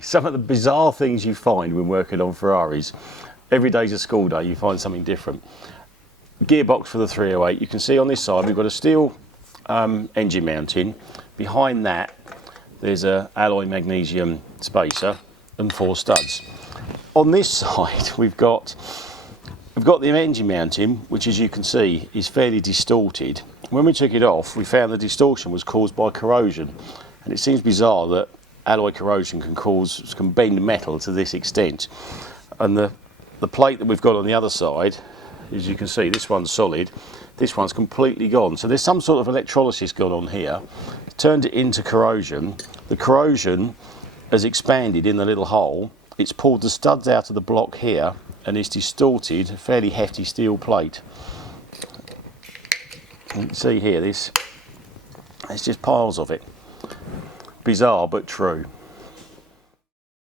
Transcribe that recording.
Some of the bizarre things you find when working on Ferraris. Every day's a school day, you find something different. Gearbox for the 308, you can see on this side we've got a steel engine mounting. Behind that there's a alloy magnesium spacer and 4 studs. On this side we've got the engine mounting, which as you can see is fairly distorted. When we took it off we found the distortion was caused by corrosion, and it seems bizarre that alloy corrosion can bend metal to this extent. And the plate that we've got on the other side, as you can see, this one's solid, this one's completely gone. So there's some sort of electrolysis gone on here, turned it into corrosion. The corrosion has expanded in the little hole, it's pulled the studs out of the block here, and it's distorted a fairly hefty steel plate. You can see here, there's just piles of it. Bizarre but true.